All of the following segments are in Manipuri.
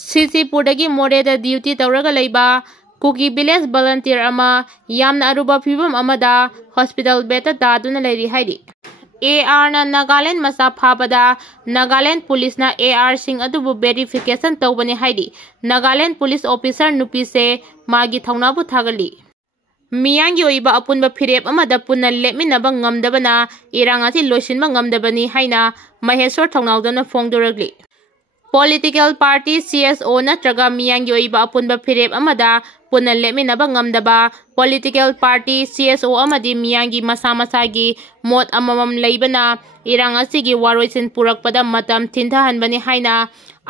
ꯁꯤꯁꯤꯄꯨꯔꯗꯒꯤ ꯃꯣꯔꯦꯗ ꯗ꯭ꯌꯨꯇꯤ ꯇꯧꯔꯒ ꯂꯩꯕ ꯀꯨꯀꯤ ꯚꯤꯂꯦꯖ ꯚꯣꯂꯟꯇꯤꯌꯔ ꯑꯃ ꯌꯥꯝꯅ ꯑꯔꯨꯕ ꯐꯤꯚꯝ ꯑꯃꯗ ꯍꯣꯁꯄꯤꯇꯥꯜ ꯕꯦꯗꯇ ꯇꯥꯗꯨꯅ ꯂꯩꯔꯤ ꯍꯥꯏꯔꯤ ꯑꯦ.ꯑꯥꯔꯅ ꯅꯥꯒꯥꯂꯦꯟ ꯃꯆꯥ ꯐꯥꯕꯗ ꯅꯥꯒꯥꯂꯦꯟ ꯄꯨꯂꯤꯁꯅ ꯑꯦ.ꯑꯥꯔꯁꯤꯡ ꯑꯗꯨꯕꯨ ꯚꯦꯔꯤꯐꯤꯀꯦꯁꯟ ꯇꯧꯕꯅꯤ ꯍꯥꯏꯔꯤ ꯅꯥꯒꯥꯂꯦꯟ ꯄꯨꯂꯤꯁ ꯑꯣꯐꯤꯁꯥꯔ ꯅꯨꯄꯤꯁꯦ ꯃꯥꯒꯤ ꯊꯧꯅꯥꯕꯨ ꯊꯥꯒꯠꯂꯤ ꯃꯤꯌꯥꯝꯒꯤ ꯑꯣꯏꯕ ꯑꯄꯨꯟꯕ ꯐꯤꯔꯦꯞ ꯑꯃꯗ ꯄꯨꯟꯅ ꯂꯦꯞꯃꯤꯟꯅꯕ ꯉꯝꯗꯕꯅ ꯏꯔꯥꯡ ꯑꯁꯤ ꯂꯣꯏꯁꯤꯟꯕ ꯉꯝꯗꯕꯅꯤ ꯍꯥꯏꯅ ꯃꯍꯦꯁ꯭ꯋꯔ ꯊꯧꯅꯥꯎꯖꯝꯅ ꯐꯣꯡꯗꯣꯔꯛꯂꯤ ꯄꯣꯂꯤꯇꯤꯀꯦꯜ ꯄꯥꯔꯇꯤ सी.एस.ओ नꯠꯇ꯭ꯔꯒ ꯃꯤꯌꯥꯝꯒꯤ ꯑꯣꯏꯕ ꯑꯄꯨꯟꯕ ꯐꯤꯔꯦꯞ ꯑꯃꯗ ꯄꯨꯟꯅ ꯂꯦꯞꯃꯤꯟꯅꯕ ꯉꯝꯗꯕ ꯄꯣꯂꯤꯇꯤꯀꯦꯜ ꯄꯥꯔꯇꯤ सी.एस.ओ ꯑꯃꯗꯤ ꯃꯤꯌꯥꯝꯒꯤ ꯃꯁꯥ ꯃꯁꯥꯒꯤ ꯃꯣꯠ ꯑꯃꯃꯝ ꯂꯩꯕꯅ ꯏꯔꯥꯡ ꯑꯁꯤꯒꯤ ꯋꯥꯔꯣꯏꯁꯤꯟ ꯄꯨꯔꯛꯄꯗ ꯃꯇꯝ ꯊꯤꯟꯊꯍꯟꯕꯅꯤ ꯍꯥꯏꯅ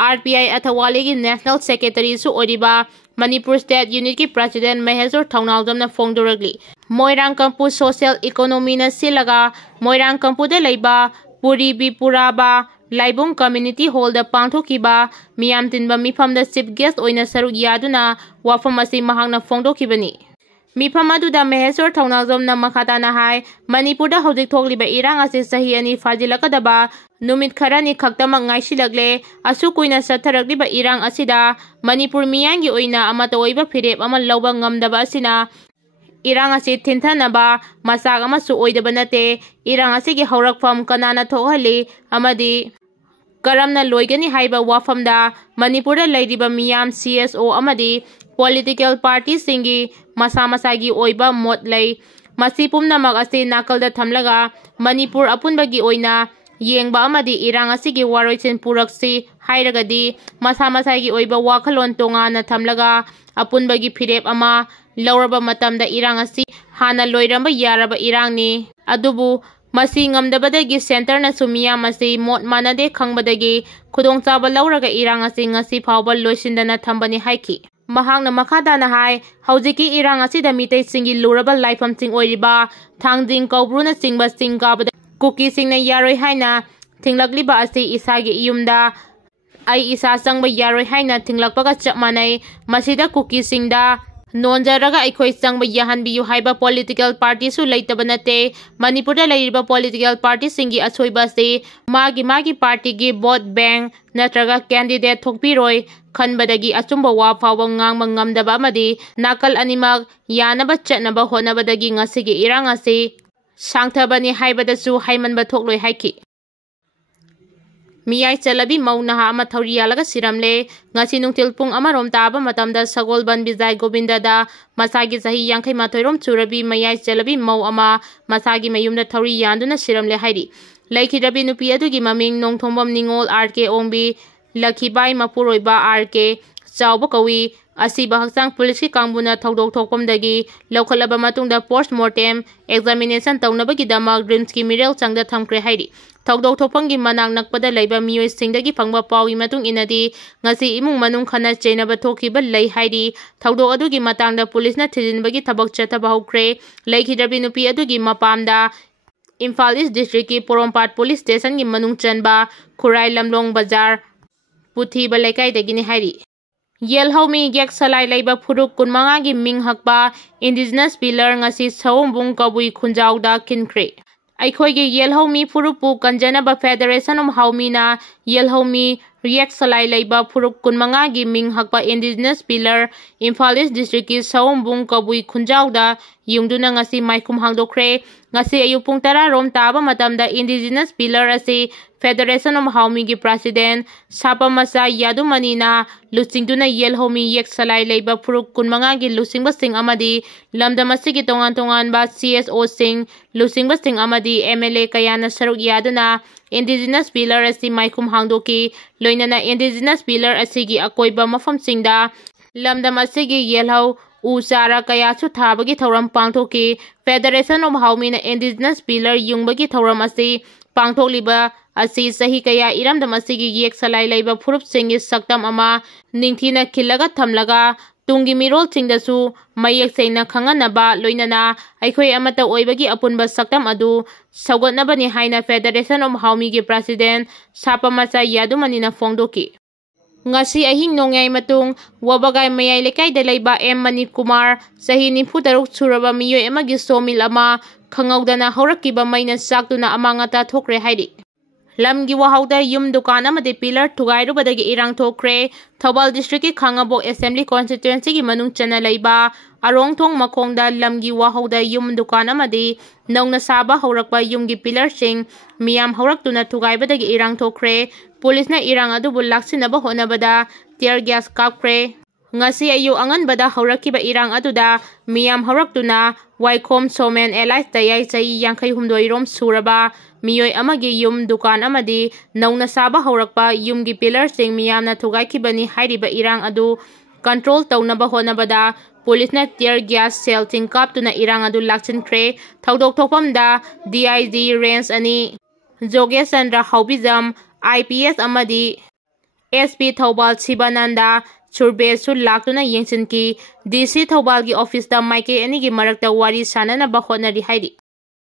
ꯑꯥꯔ.ꯄꯤ.ꯑꯥꯏ ꯑꯊꯋꯥꯂꯤꯒꯤ ꯅꯦꯁꯅꯦꯜ ꯁꯦꯀ꯭ꯔꯦꯇꯔꯤꯁꯨ ꯑꯣꯏꯔꯤꯕ ꯃꯅꯤꯄꯨꯔ ꯁ꯭ꯇꯦꯠ ꯌꯨꯅꯤꯠꯀꯤ ꯄ꯭ꯔꯁꯤꯗꯦꯟꯠ ꯃꯍꯦꯁ꯭ꯋꯔ ꯊꯧꯅꯥꯎꯖꯝꯅ ꯐꯣꯡꯗꯣꯔꯛꯂꯤ ꯃꯣꯏꯔꯥꯡꯀꯝꯄꯨ ꯁꯣꯁꯤꯌꯦꯜ ꯏꯀꯣꯅꯣꯃꯤꯅ ꯁꯤꯜꯂꯒ ꯃꯣꯏꯔꯥꯡꯀꯝꯄꯨꯗ ꯂꯩꯕ ꯄꯨꯔꯤꯕꯤꯄꯨꯔꯥꯕꯥ ꯂꯥꯏꯕꯨꯡ ꯀꯝꯃ꯭ꯌꯨꯅꯤꯇꯤ ꯍꯣꯜꯗ ꯄꯥꯡꯊꯣꯛꯈꯤꯕ ꯃꯤꯌꯥꯝ ꯇꯤꯟꯕ ꯃꯤꯐꯝꯗ ꯆꯤꯐ ꯒꯦꯁꯠ ꯑꯣꯏꯅ ꯁꯔꯨꯛ ꯌꯥꯗꯨꯅ ꯋꯥꯐꯝ ꯑꯁꯤ ꯃꯍꯥꯛꯅ ꯐꯣꯡꯗꯣꯛꯈꯤꯕꯅꯤ ꯃꯤꯐꯝ ꯑꯗꯨꯗ ꯃꯍꯦꯁ꯭ꯋꯔ ꯊꯧꯅꯥꯎꯖꯝꯅ ꯃꯈꯥ ꯇꯥꯅ ꯍꯥꯏ ꯃꯅꯤꯄꯨꯔꯗ ꯍꯧꯖꯤꯛ ꯊꯣꯛꯂꯤꯕ ꯏꯔꯥꯡ ꯑꯁꯤ ꯆꯍꯤ 2 ꯐꯥꯖꯤꯜꯂꯛꯀꯗꯕ ꯅꯨꯃꯤꯠ ꯈꯔꯅꯤ ꯈꯛꯇꯃꯛ ꯉꯥꯏꯁꯤꯜꯂꯛꯂꯦ ꯑꯁꯨꯛ ꯀꯨꯏꯅ ꯆꯠꯊꯔꯛꯂꯤꯕ ꯏꯔꯥꯡ ꯑꯁꯤꯗ ꯃꯅꯤꯄꯨꯔ ꯃꯤꯌꯥꯝꯒꯤ ꯑꯣꯏꯅ ꯑꯃꯠꯇ ꯑꯣꯏꯕ ꯐꯤꯔꯦꯞ ꯑꯃ ꯂꯧꯕ ꯉꯝꯗꯕ ꯑꯁꯤꯅ ꯏꯔꯥꯡ ꯑꯁꯤ ꯊꯤꯟꯊꯅꯕ ꯃꯆꯥꯛ ꯑꯃꯁꯨ ꯑꯣꯏꯗꯕ ꯅꯠꯇꯦ ꯏꯔꯥꯡ ꯑꯁꯤꯒꯤ ꯍꯧꯔꯛꯐꯝ ꯀꯅꯥꯅ ꯊꯣꯛꯍꯜꯂꯤ ꯑꯃꯗꯤ ꯀꯔꯝꯅ ꯂꯣꯏꯒꯅꯤ ꯍꯥꯏꯕ ꯋꯥꯐꯝꯗ ꯃꯅꯤꯄꯨꯔꯗ ꯂꯩꯔꯤꯕ ꯃꯤꯌꯥꯝ सी.एस.ओ ꯑꯃꯗꯤ ꯄꯣꯂꯤꯇꯤꯀꯦल ꯄꯥꯔꯇꯤꯁꯤꯡꯒꯤ ꯃꯁꯥ ꯃꯁꯥꯒꯤ ꯑꯣꯏꯕ ꯃꯣꯠ ꯂꯩ ꯃꯁꯤ ꯄꯨꯝꯅꯃꯛ ꯑꯁꯤ ꯅꯥꯀꯜꯗ ꯊꯝꯂꯒ ꯃꯅꯤꯄꯨꯔ ꯑꯄꯨꯟꯕꯒꯤ ꯑꯣꯏꯅ ꯌꯦꯡꯕ ꯑꯃꯗꯤ ꯏꯔꯥꯡ ꯑꯁꯤꯒꯤ ꯋꯥꯔꯣꯏꯁꯤꯟ ꯄꯨꯔꯛꯁꯤ ꯍꯥꯏꯔꯒꯗꯤ ꯃꯁꯥ ꯃꯁꯥꯒꯤ ꯑꯣꯏꯕ ꯋꯥꯈꯜꯂꯣꯟ ꯇꯣꯉꯥꯟꯅ ꯊꯝꯂꯒ ꯑꯄꯨꯟꯕꯒꯤ ꯐꯤꯔꯦꯞ ꯑꯃ ꯂꯧꯔꯕ ꯃꯇꯝꯗ ꯏꯔꯥꯡ ꯑꯁꯤ ꯍꯥꯟꯅ ꯂꯣꯏꯔꯝꯕ ꯌꯥꯔꯕ ꯏꯔꯥꯡꯅꯤ ꯑꯗꯨꯕꯨ ꯃꯁꯤ ꯉꯝꯗꯕꯗꯒꯤ ꯁꯦꯟꯇꯔꯅꯁꯨ ꯃꯤꯌꯥꯝ ꯑꯁꯤ ꯃꯣꯠ ꯃꯥꯟꯅꯗꯦ ꯈꯪꯕꯗꯒꯤ ꯈꯨꯗꯣꯡꯆꯥꯕ ꯂꯧꯔꯒ ꯏꯔꯥꯡ ꯑꯁꯤ ꯉꯁꯤ ꯐꯥꯎꯕ ꯂꯣꯏꯁꯤꯟꯗꯅ ꯊꯝꯕꯅꯤ ꯍꯥꯏꯈꯤ ꯃꯍꯥꯛꯅ ꯃꯈꯥ ꯇꯥꯅ ꯍꯥꯏ ꯍꯧꯖꯤꯛꯀꯤ ꯏꯔꯥꯡ ꯑꯁꯤꯗ ꯃꯤꯇꯩꯁꯤꯡꯒꯤ ꯂꯨꯔꯕ ꯂꯥꯏꯐꯝꯁꯤꯡ ꯑꯣꯏꯔꯤꯕ ꯊꯥꯡꯖꯤꯡ ꯀꯧꯕ꯭ꯔꯨꯅꯆꯤꯡꯕ ꯆꯤꯡ ꯀꯥꯕꯗ ꯀꯨꯀꯤꯁꯤꯡꯅ ꯌꯥꯔꯣꯏ ꯍꯥꯏꯅ ꯊꯤꯡꯂꯛꯂꯤꯕ ꯑꯁꯤ ꯏꯁꯥꯒꯤ ꯌꯨꯝꯗ ꯑꯩ ꯏꯁꯥ ꯆꯪꯕ ꯌꯥꯔꯣꯏ ꯍꯥꯏꯅ ꯊꯤꯡꯂꯛꯄꯒ ꯆꯞ ꯃꯥꯟꯅꯩ ꯃꯁꯤꯗ ꯀꯨꯀꯤꯁꯤꯡꯗ ꯅꯣꯟꯖꯔꯒ ꯑꯩꯈꯣꯏ ꯆꯪꯕ ꯌꯥꯍꯟꯕꯤꯌꯨ ꯍꯥꯏꯕ ꯄꯣꯂꯤꯇꯤꯀꯦꯜ ꯄꯥꯔꯇꯤꯁꯨ ꯂꯩꯇꯕ ꯅꯠꯇꯦ ꯃꯅꯤꯄꯨꯔꯗ ꯂꯩꯔꯤꯕ ꯄꯣꯂꯤꯇꯤꯀꯦꯜ ꯄꯥꯔꯇꯤꯁꯤꯡꯒꯤ ꯑꯁꯣꯏꯕ ꯑꯁꯤ ꯃꯥꯒꯤ ꯄꯥꯔꯇꯤꯒꯤ ꯚꯣꯠ ꯕꯦꯡꯛ ꯅꯠꯇ꯭ꯔꯒ ꯀꯦꯟꯗꯤꯗꯦꯠ ꯊꯣꯛꯄꯤꯔꯣꯏ ꯈꯟꯕꯗꯒꯤ ꯑꯆꯨꯝꯕ ꯋꯥ ꯐꯥꯎꯕ ꯉꯥꯡꯕ ꯉꯝꯗꯕ ꯑꯃꯗꯤ ꯅꯥꯀꯜ ꯑꯅꯤꯃꯛ ꯌꯥꯅꯕ ꯆꯠꯅꯕ ꯍꯣꯠꯅꯕꯗꯒꯤ ꯉꯁꯤꯒꯤ ꯏꯔꯥꯡ ꯑꯁꯤ ꯁꯥꯡꯊꯕꯅꯤ ꯍꯥꯏꯕꯗꯁꯨ ꯍꯥꯏꯃꯟꯕ ꯊꯣꯛꯂꯣꯏ ꯍꯥꯏꯈꯤ ꯃꯤꯌꯥꯏ ꯆꯠꯂꯕꯤ ꯃꯧ ꯅꯍꯥ ꯑꯃ ꯊꯧꯔꯤ ꯌꯥꯜꯂꯒ ꯁꯤꯔꯝꯂꯦ ꯉꯁꯤ ꯅꯨꯡꯊꯤꯜ ꯄꯨꯡ 1 ꯇꯥꯕ ꯃꯇꯝꯗ ꯁꯒꯣꯜꯕꯟ ꯕꯤꯖꯥꯏ ꯒꯣꯕꯤꯟꯗꯗ ꯃꯁꯥꯒꯤ ꯆꯍꯤ 52 ꯁꯨꯔꯕꯤ ꯃꯌꯥꯏ ꯆꯠꯂꯕꯤ ꯃꯧ ꯑꯃ ꯃꯁꯥꯒꯤ ꯃꯌꯨꯝꯗ ꯊꯧꯔꯤ ꯌꯥꯟꯗꯨꯅ ꯁꯤꯔꯝꯂꯦ ꯍꯥꯏꯔꯤ ꯂꯩꯈꯤꯗ꯭ꯔꯕꯤ ꯅꯨꯄꯤ ꯑꯗꯨꯒꯤ ꯃꯃꯤꯡ ꯅꯣꯡꯊꯣꯝꯕꯝ ꯅꯤꯉꯣꯜ ꯑꯥꯔ.ꯀꯦ. ꯑꯣꯡꯕꯤ ꯂꯛꯈꯤꯕꯥꯏ ꯃꯄꯨꯔꯣꯏꯕ ꯑꯥꯔ.ꯀꯦ. ꯆꯥꯎꯕ ꯀꯧꯏ ꯑꯁꯤꯕ ꯍꯛꯆꯥꯡ ꯄꯨꯂꯤꯁꯀꯤ ꯀꯥꯡꯕꯨꯅ ꯊꯧꯗꯣꯛ ꯊꯣꯛꯐꯝꯗꯒꯤ ꯂꯧꯈꯠꯂꯕ ꯃꯇꯨꯡꯗ ꯄꯣꯁꯠ ꯃꯣꯔꯇꯦꯝ ꯑꯦꯛꯖꯥꯃꯤꯅꯦꯁꯟ ꯇꯧꯅꯕꯒꯤꯗꯃꯛ ꯔꯤꯝꯁꯀꯤ ꯃꯤꯔꯦꯜꯆꯪꯗ ꯊꯝꯈ꯭ꯔꯦ ꯍꯥꯏꯔꯤ ꯊꯧꯗꯣꯛ ꯊꯣꯛꯐꯝꯒꯤ ꯃꯅꯥꯛ ꯅꯛꯄꯗ ꯂꯩꯕ ꯃꯤꯑꯣꯏꯁꯤꯡꯗꯒꯤ ꯐꯪꯕ ꯄꯥꯎꯒꯤ ꯃꯇꯨꯡ ꯏꯟꯅꯗꯤ ꯉꯁꯤ ꯏꯃꯨꯡ ꯃꯅꯨꯡ ꯈꯠꯅ ꯆꯩꯅꯕ ꯊꯣꯛꯈꯤꯕ ꯂꯩ ꯍꯥꯏꯔꯤ ꯊꯧꯗꯣꯛ ꯑꯗꯨꯒꯤ ꯃꯇꯥꯡꯗ ꯄꯨꯂꯤꯁꯅ ꯊꯤꯖꯤꯟꯕꯒꯤ ꯊꯕꯛ ꯆꯠꯊꯕ ꯍꯧꯈ꯭ꯔꯦ ꯂꯩꯈꯤꯗ꯭ꯔꯕꯤ ꯅꯨꯄꯤ ꯑꯗꯨꯒꯤ ꯃꯄꯥꯝꯗ ꯏꯝꯐꯥꯜ ꯏꯁ ꯗꯤꯁꯇ꯭ꯔꯤꯛꯀꯤ ꯄꯣꯔꯣꯝꯄꯥꯠ ꯄꯨꯂꯤꯁ ꯁ꯭ꯇꯦꯁꯟꯒꯤ ꯃꯅꯨꯡ ꯆꯟꯕ ꯈꯨꯔꯥꯏ ꯂꯝꯂꯣꯡ ꯕꯖꯥꯔ ꯄꯨꯊꯤꯕ ꯂꯩꯀꯥꯏꯗꯒꯤꯅꯤ ꯍꯥꯏꯔꯤ ꯌꯦꯜꯍꯧꯃꯤ ꯌꯦꯛꯁꯂꯥꯏ ꯂꯩꯕ ꯐꯨꯔꯨꯞ 25ꯒꯤ ꯃꯤꯡ ꯍꯛꯄ ꯏꯟꯗꯤꯖꯤꯅꯁ ꯄꯤꯂꯔ ꯉꯁꯤ ꯁꯑꯣꯝꯕꯨꯡ ꯀꯕꯨꯏ ꯈꯨꯟꯖꯥꯎꯗ ꯈꯤꯟꯈ꯭ꯔꯦ ꯑꯩꯈꯣꯏꯒꯤ ꯌꯦꯜꯍꯧꯃꯤ ꯐꯨꯔꯨꯞꯄꯨ ꯀꯟꯖꯅꯕ ꯐꯦꯗꯔꯦꯁꯟ ꯑꯣꯐ ꯍꯥꯎꯃꯤꯅ ꯌꯦꯜꯍꯧꯃꯤ ꯌꯦꯛꯁꯂꯥꯏ ꯂꯩꯕ ꯐꯨꯔꯨꯞ 25ꯒꯤ ꯃꯤꯡ ꯍꯛꯄ ꯏꯟꯗꯤꯖꯤꯅꯁ ꯄꯤꯂꯔ ꯏꯝꯐꯥꯜ ꯏꯁ ꯗꯤꯁꯇ꯭ꯔꯤꯛꯀꯤ ꯁꯑꯣꯝꯕꯨꯡ ꯀꯕꯨꯏ ꯈꯨꯟꯖꯥꯎꯗ ꯌꯨꯡꯗꯨꯅ ꯉꯁꯤ ꯃꯥꯏꯈꯨꯝ ꯍꯥꯡꯗꯣꯛꯈ꯭ꯔꯦ ꯉꯁꯤ ꯑꯌꯨꯛ ꯄꯨꯡ 10 ꯔꯣꯝ ꯇꯥꯕ ꯃꯇꯝꯗ ꯏꯟꯗꯤꯖꯤꯅꯁ ꯄꯤꯂꯔ ꯑꯁꯤ ꯐꯦꯗꯔꯦꯁꯟ ꯑꯣꯐ ꯍꯥꯎꯃꯤꯒꯤ ꯄ꯭ꯔꯁꯤꯗꯦꯟꯠ ꯁꯥꯄꯃꯆꯥ ꯌꯥꯗꯨꯃꯅꯤꯅ ꯂꯨꯆꯤꯡꯗꯨꯅ ꯌꯦꯜꯍꯧꯃꯤ ꯌꯦꯛꯁꯂꯥꯏ ꯂꯩꯕ ꯐꯨꯔꯨꯞ 25ꯒꯤ ꯂꯨꯆꯤꯡꯕꯁꯤꯡ ꯑꯃꯗꯤ ꯂꯝꯗꯝ ꯑꯁꯤꯒꯤ ꯇꯣꯉꯥꯟ ꯇꯣꯉꯥꯟꯕ सी.एस.ओ.ꯁꯤꯡ ꯂꯨꯆꯤꯡꯕꯁꯤꯡ ꯑꯃꯗꯤ एम.एल.ए. ꯀꯌꯥꯅ ꯁꯔꯨꯛ ꯌꯥꯗꯨꯅ ꯏꯟꯗꯤꯖꯤꯅꯁ ꯄꯤꯂꯔ ꯑꯁꯤ ꯃꯥꯏꯈꯨꯝ ꯍꯥꯡꯗꯣꯛꯈꯤ ꯂꯣꯏꯅꯅ ꯏꯟꯗꯤꯖꯤꯅꯁ ꯄꯤꯂꯔ ꯑꯁꯤꯒꯤ ꯑꯀꯣꯏꯕ ꯃꯐꯝꯁꯤꯡꯗ ꯂꯝꯗꯝ ꯑꯁꯤꯒꯤ ꯌꯦꯜꯍꯧ ꯎ ꯆꯥꯔꯥ ꯀꯌꯥꯁꯨ ꯊꯥꯕꯒꯤ ꯊꯧꯔꯝ ꯄꯥꯡꯊꯣꯛꯈꯤ ꯐꯦꯗꯔꯦꯁꯟ ꯑꯣꯐ ꯍꯥꯎꯃꯤꯅ ꯏꯟꯗꯤꯖꯤꯅꯁ ꯄꯤꯂꯔ ꯌꯨꯡꯕꯒꯤ ꯊꯧꯔꯝ ꯑꯁꯤ ꯄꯥꯡꯊꯣꯛꯂꯤꯕ ꯑꯁꯤ ꯆꯍꯤ ꯀꯌꯥ ꯏꯔꯝꯗꯝ ꯑꯁꯤꯒꯤ ꯌꯦꯛꯁꯂꯥꯏ ꯂꯩꯕ ꯐꯨꯔꯨꯞꯁꯤꯡꯒꯤ ꯁꯛꯇꯝ ꯑꯃ ꯅꯤꯡꯊꯤꯅ ꯈꯤꯜꯂꯒ ꯊꯝꯂꯒ ꯇꯨꯡꯒꯤ ꯃꯤꯔꯣꯜꯁꯤꯡꯗꯁꯨ ꯃꯌꯦꯛ ꯁꯦꯡꯅ ꯈꯪꯍꯟꯅꯕ ꯂꯣꯏꯅꯅ ꯑꯩꯈꯣꯏ ꯑꯃꯠꯇ ꯑꯣꯏꯕꯒꯤ ꯑꯄꯨꯟꯕ ꯁꯛꯇꯝ ꯑꯗꯨ ꯁꯧꯒꯠꯅꯕꯅꯤ ꯍꯥꯏꯅ ꯐꯦꯗꯔꯦꯁꯟ ꯑꯣꯐ ꯍꯥꯎꯃꯤꯒꯤ ꯄ꯭ꯔꯁꯤꯗꯦꯟꯠ ꯁꯥꯄꯃꯆꯥ ꯌꯥꯗꯨꯃꯅꯤꯅ ꯐꯣꯡꯗꯣꯛꯈꯤ ꯉꯁꯤ ꯑꯍꯤꯡ ꯅꯣꯡꯌꯥꯏ ꯃꯇꯨꯡ ꯋꯥꯕꯒꯥꯏ ꯃꯌꯥꯏ ꯂꯩꯀꯥꯏꯗ ꯂꯩꯕ ꯑꯦꯝ ꯃꯅꯤꯀꯨꯃꯥꯔ ꯆꯍꯤ 94 ꯁꯨꯔꯕ ꯃꯤꯑꯣꯏ ꯑꯃꯒꯤ ꯁꯣꯃꯤꯜ ꯑꯃ ꯈꯪꯍꯧꯗꯅ ꯍꯧꯔꯛꯈꯤꯕ ꯃꯩꯅ ꯆꯥꯛꯇꯨꯅ ꯑꯃꯥꯡ ꯑꯇꯥ ꯊꯣꯛꯈ꯭ꯔꯦ ꯍꯥꯏꯔꯤ lamgi wahauda yum dukan amade pillar thugairubadagi irang thokre Thobal district ki Khangabok assembly constituency ki manung chana laiba arong thong makhongda lamgi wahauda yum dukan amade nongna saba haurakpa yumgi pillar sing miyam hauraktuna thugaibadagi irang thokre police na irang adu bul laksinaba honabada tear gas kapkre ngasi ayu anganbada haurakiba irang aduda miyam hauraktuna waikhom somen elais tayai chai yankhai humdoi rom suraba miyoi amagi yum dukan amadi nongna saba haurakpa yumgi pillar sing miyamna thugaikibani hairiba irang adu control taunaba honabada police na tear gas cell tingkap tuna irang adu laksinkhre thaudok thokpamda DIG range ani Jogesh Chandra Haubijam IPS amadi SP Thobal Sibananda Churbesu laktuna yengsinki DC Thobal gi office da maike ani gi marakta wari sanana ba honari hairi